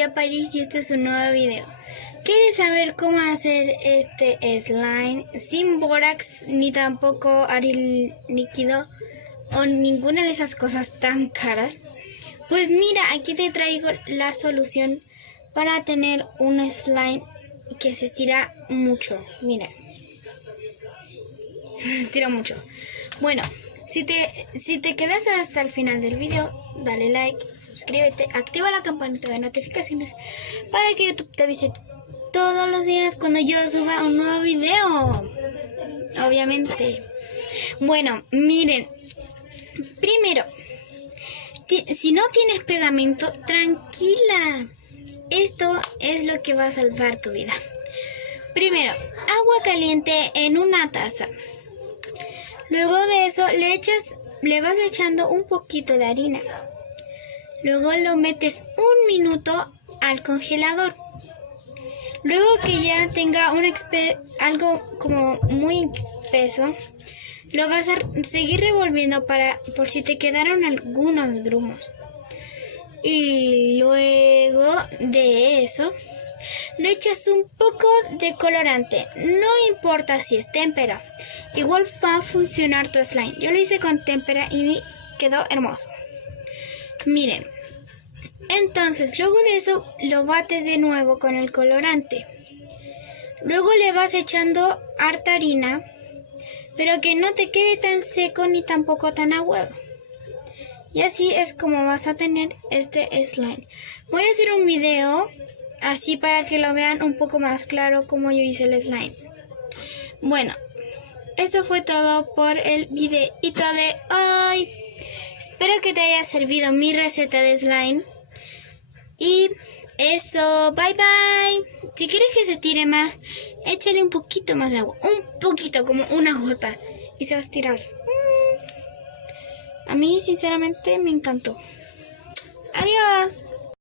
soy Aparis y este es un nuevo video. ¿Quieres saber cómo hacer este slime sin bórax ni tampoco Ariel líquido o ninguna de esas cosas tan caras? Pues mira, aquí te traigo la solución para tener un slime que se estira mucho. Mira, se estira mucho. Bueno, si te quedas hasta el final del video, dale like, suscríbete, activa la campanita de notificaciones para que YouTube te avise todos los días cuando yo suba un nuevo video. Obviamente. Bueno, miren, primero, si no tienes pegamento, tranquila. Esto es lo que va a salvar tu vida. Primero, agua caliente en una taza. Luego de eso le vas echando un poquito de harina. Luego lo metes un minuto al congelador. Luego que ya tenga algo como muy espeso, lo vas a seguir revolviendo por si te quedaron algunos grumos. Y luego de eso, le echas un poco de colorante. No importa si es témpera. Igual va a funcionar tu slime. Yo lo hice con témpera y quedó hermoso. Miren. Entonces, luego de eso, lo bates de nuevo con el colorante. Luego le vas echando harta harina, pero que no te quede tan seco ni tampoco tan aguado. Y así es como vas a tener este slime. Voy a hacer un video así para que lo vean un poco más claro como yo hice el slime. Bueno, eso fue todo por el videito de hoy. Espero que te haya servido mi receta de slime. Y eso, bye bye. Si quieres que se tire más, échale un poquito más de agua. Un poquito, como una gota. Y se va a estirar. A mí sinceramente me encantó. Adiós.